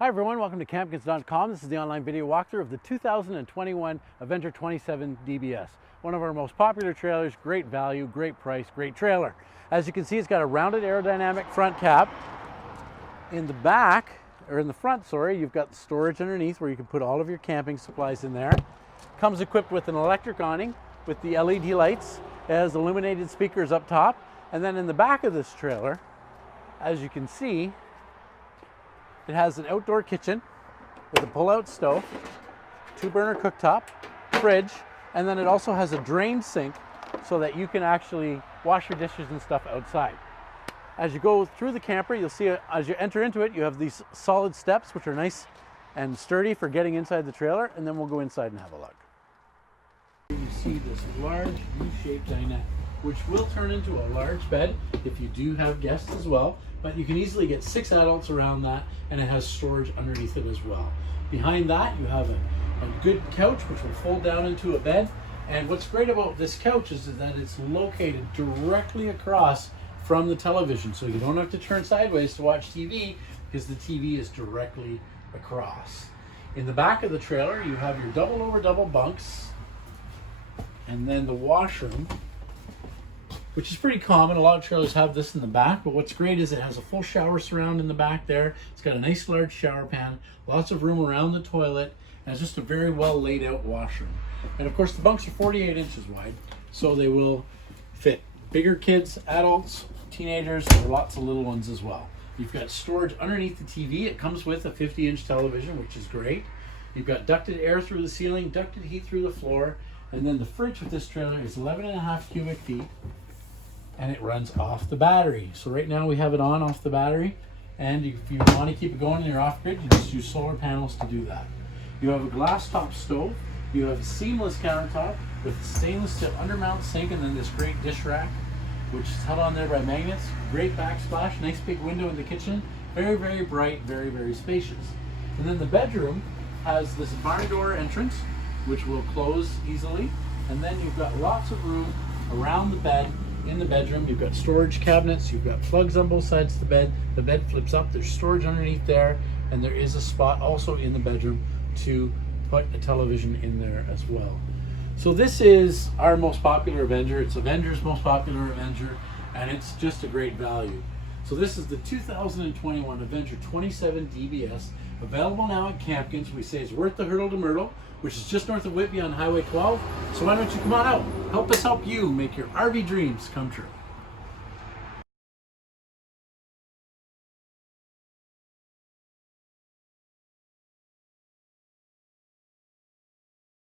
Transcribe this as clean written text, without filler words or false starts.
Hi everyone, welcome to Campkins.com. This is the online video walkthrough of the 2021 Avenger 27DBS. One of our most popular trailers, great value, great price, great trailer. As you can see, it's got a rounded aerodynamic front cap. In the back, or in the front, sorry, you've got storage underneath where you can put all of your camping supplies in there. Comes equipped with an electric awning with the LED lights. It has illuminated speakers up top. And then in the back of this trailer, as you can see, it has an outdoor kitchen with a pull-out stove, 2-burner cooktop, fridge, and then it also has a drain sink so that you can actually wash your dishes and stuff outside. As you go through the camper, you'll see as you enter into it, you have these solid steps which are nice and sturdy for getting inside the trailer, and then we'll go inside and have a look. You see this large U-shaped dinette, which will turn into a large bed if you do have guests as well, but you can easily get 6 adults around that, and it has storage underneath it as well. Behind that, you have a good couch which will fold down into a bed, and what's great about this couch is that it's located directly across from the television, so you don't have to turn sideways to watch TV because the TV is directly across. In the back of the trailer, you have your double over double bunks, and then the washroom, which is pretty common. A lot of trailers have this in the back, but what's great is it has a full shower surround in the back there. It's got a nice large shower pan, lots of room around the toilet, and it's just a very well laid out washroom. And of course the bunks are 48 inches wide, so they will fit bigger kids, adults, teenagers, and lots of little ones as well. You've got storage underneath the TV. It comes with a 50-inch television, which is great. You've got ducted air through the ceiling, ducted heat through the floor, and then the fridge with this trailer is 11.5 cubic feet. And it runs off the battery. So right now we have it on off the battery, and if you want to keep it going and you're off grid, you just use solar panels to do that. You have a glass top stove, you have a seamless countertop with a stainless steel undermount sink, and then this great dish rack which is held on there by magnets. Great backsplash, nice big window in the kitchen, very, very bright, very, very spacious. And then the bedroom has this barn door entrance which will close easily, and then you've got lots of room around the bed. In the bedroom, you've got storage cabinets, you've got plugs on both sides of the bed flips up, there's storage underneath there, and there is a spot also in the bedroom to put a television in there as well. So this is our most popular Avenger. It's Avenger's most popular Avenger, and it's just a great value. So this is the 2021 Avenger 27DBS, available now at Campkins. We say it's worth the hurdle to Myrtle, which is just north of Whitby on Highway 12. So why don't you come on out, help us help you make your RV dreams come true.